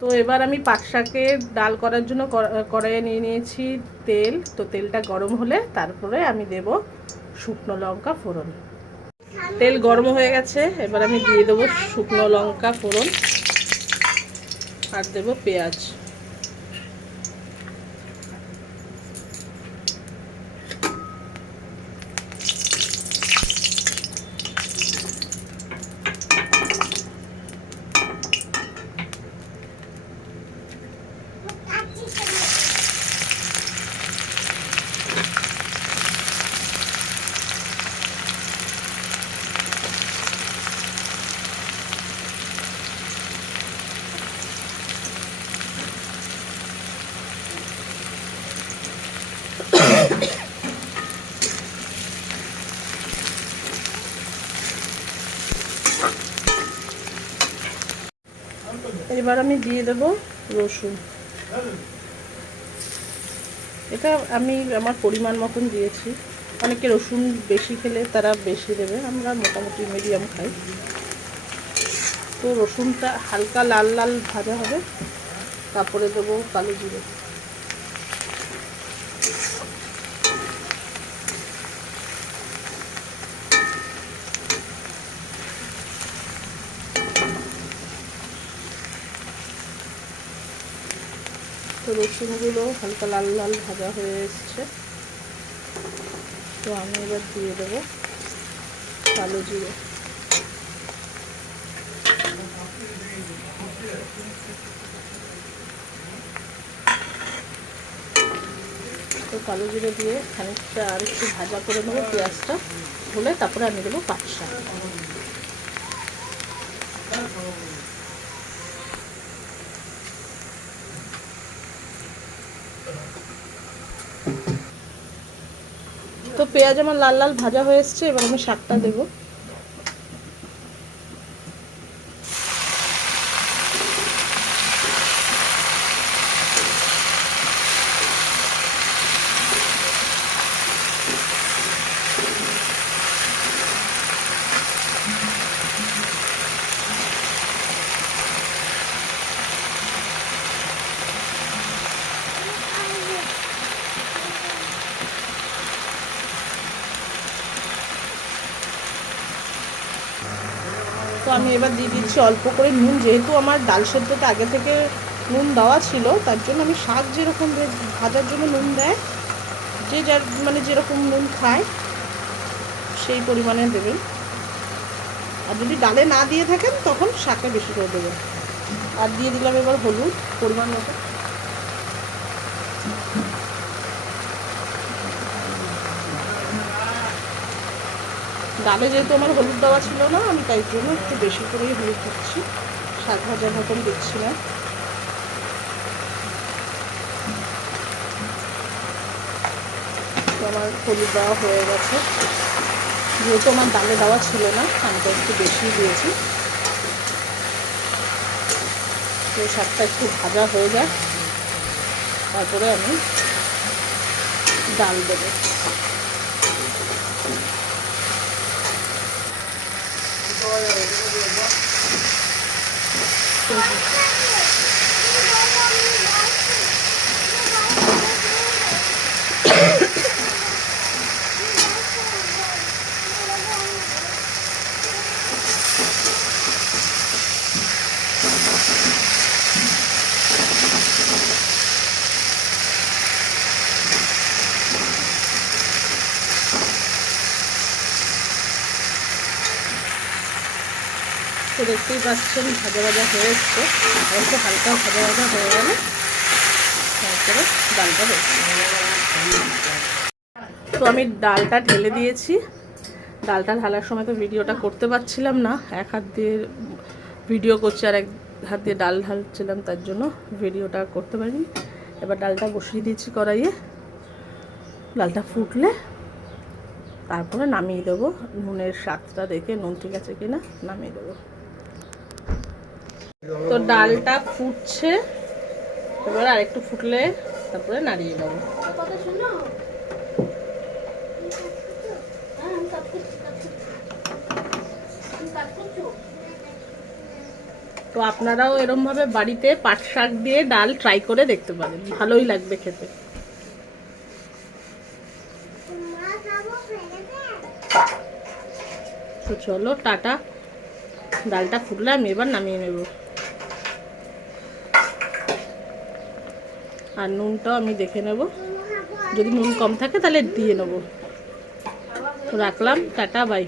তো এবার আমি পাট শাকের ডাল করার জন্য কড়াইয়ে নিয়ে নিয়েছি তেল। তো তেলটা গরম হলে তারপরে আমি দেব শুকনো লঙ্কা ফোড়ন। তেল গরম হয়ে গেছে, এবার আমি দিয়ে দেবো শুকনো লঙ্কা ফোড়ন আর দেব পেঁয়াজ। এবার আমি দিয়ে দেব রসুন। এটা আমি আমার পরিমাণ মতন দিয়েছি। অনেকে রসুন বেশি খেলে তারা বেশি দেবে, আমরা মোটামুটি মিডিয়াম খাই। তো রসুনটা হালকা লাল লাল ভাজা হবে, তারপরে দেবো কালো জিরে। তো রসুনগুলো হালকা লাল লাল ভাজা হয়ে এসছে, তো আমি এবার দিয়ে দেবো কালো জিরে। তো কালো জিরে দিয়ে খানিকটা আর একটু ভাজা করে নেবো, পেঁয়াজটা হলে তারপরে আমি দেবো পাট শাক। তো পেঁয়াজ আমার লাল লাল ভাজা হয়ে এসছে, এবার আমি শাকটা দেবো। তো আমি এবার দিয়ে দিচ্ছি অল্প করে নুন, যেহেতু আমার ডাল সেদ্ধতে আগে থেকে নুন দেওয়া ছিল, তার জন্য আমি শাক যেরকম ভাজার জন্য নুন দেয়, যে যার মানে যেরকম নুন খায় সেই পরিমাণে দেবেন। আর যদি ডালে না দিয়ে থাকেন তখন শাকে বেশি করে দেবেন। আর দিয়ে দিলাম এবার হলুদ পরিমাণ মতো। ডালে যেহেতু আমার হলুদ দেওয়া ছিল না, আমি তাই জন্য একটু বেশি করেই হলুদ দিচ্ছি, শাক ভাজার মতন দিচ্ছি না। তো আমার হলুদ দেওয়া হয়ে গেছে, যেহেতু আমার ডালে দেওয়া ছিল না আমি তো একটু বেশি দিয়েছি। তো শাকটা একটু ভাজা হয়ে যায়, তারপরে আমি ডাল দেবো। তো দেখতেই পাচ্ছেন ভাজা ভাজা হয়ে এসছে, একটু হালকা ভাজা ভাজা হয়ে গেলে তারপরে ডালটা দেবো। তো আমি ডালটা ঢেলে দিয়েছি। ডালটা ঢালার সময় তো ভিডিওটা করতে পারছিলাম না, এক হাত দিয়ে ভিডিও করছি আর এক হাত দিয়ে ডাল ঢালছিলাম, তার জন্য ভিডিওটা করতে পারিনি। এবার ডালটা বসিয়ে দিয়েছি কড়াইয়ে, ডালটা ফুটলে তারপরে নামিয়ে দেবো। নুনের স্বাদটা দেখে নুন ঠিক আছে কিনা নামিয়ে দেবো। তো ডালটা ফুটছে, এবার আরেকটু ফুটলে তারপরে নাড়িয়ে দেবো। তো আপনারাও এরমভাবে বাড়িতে পাট শাক দিয়ে ডাল ট্রাই করে দেখতে পারেন, ভালোই লাগবে খেতে। তো চলো টাটা, ডালটা ফুটলে আমি এবার নামিয়ে নেব। আর নুনটাও আমি দেখে নেব, যদি নুন কম থাকে তাহলে দিয়ে নেব। তো রাখলাম, টাটা, বাই।